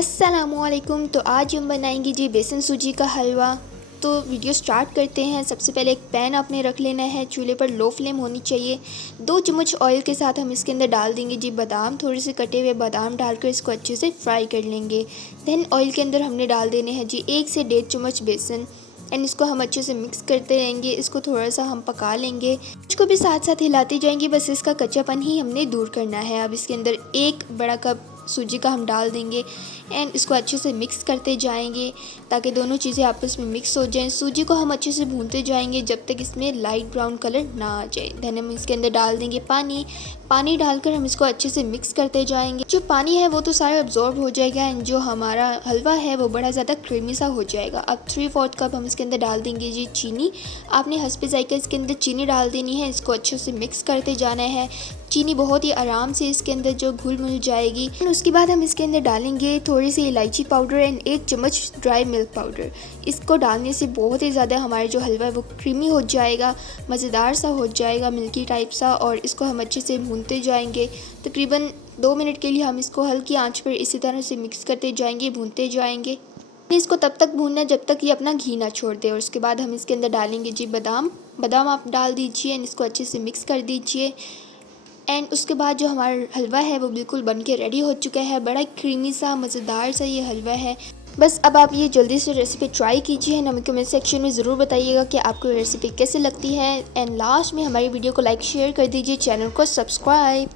अस्सलामुअलैकुम। तो आज हम बनाएंगे जी बेसन सूजी का हलवा। तो वीडियो स्टार्ट करते हैं। सबसे पहले एक पैन आपने रख लेना है, चूल्हे पर लो फ्लेम होनी चाहिए। 2 चम्मच ऑयल के साथ हम इसके अंदर डाल देंगे जी बादाम। थोड़े से कटे हुए बादाम डालकर इसको अच्छे से फ्राई कर लेंगे। देन ऑयल के अंदर हमने डाल देने हैं जी 1 से 1.5 चम्मच बेसन एंड इसको हम अच्छे से मिक्स करते रहेंगे। इसको थोड़ा सा हम पका लेंगे, इसको भी साथ साथ हिलाते जाएंगे। बस इसका कच्चापन ही हमने दूर करना है। अब इसके अंदर 1 बड़ा कप सूजी का हम डाल देंगे एंड इसको अच्छे से मिक्स करते जाएंगे ताकि दोनों चीज़ें आपस में मिक्स हो जाएं। सूजी को हम अच्छे से भूनते जाएंगे जब तक इसमें लाइट ब्राउन कलर ना आ जाए। देन हम इसके अंदर डाल देंगे पानी डालकर हम इसको अच्छे से मिक्स करते जाएंगे। जो पानी है वो तो सारा अब्जॉर्ब हो जाएगा एंड जो हमारा हलवा है वो बड़ा ज़्यादा क्रीमी सा हो जाएगा। अब 3/4 कप हम इसके अंदर डाल देंगे जी चीनी। आपने हस्बे जायका इसके अंदर चीनी डाल देनी है। इसको अच्छे से मिक्स करते जाना है। चीनी बहुत ही आराम से इसके अंदर जो घुल मिल जाएगी। उसके बाद हम इसके अंदर डालेंगे थोड़ी सी इलायची पाउडर एंड 1 चम्मच ड्राई मिल्क पाउडर। इसको डालने से बहुत ही ज़्यादा हमारा जो हलवा है वो क्रीमी हो जाएगा, मज़ेदार सा हो जाएगा, मिल्की टाइप सा। और इसको हम अच्छे से भूनते जाएंगे। तकरीबन 2 मिनट के लिए हम इसको हल्की आंच पर इसी तरह से मिक्स करते जाएंगे, भूनते जाएंगे। इसको तब तक भूनना है जब तक ये अपना घी ना छोड़ दे। और उसके बाद हम इसके अंदर डालेंगे जी बादाम आप डाल दीजिए एंड इसको अच्छे से मिक्स कर दीजिए। एंड उसके बाद जो हमारा हलवा है वो बिल्कुल बन के रेडी हो चुका है। बड़ा क्रीमी सा मज़ेदार सा ये हलवा है। बस अब आप ये जल्दी से रेसिपी ट्राई कीजिए। हमें कमेंट सेक्शन में ज़रूर बताइएगा कि आपको ये रेसिपी कैसे लगती है। एंड लास्ट में हमारी वीडियो को लाइक शेयर कर दीजिए, चैनल को सब्सक्राइब।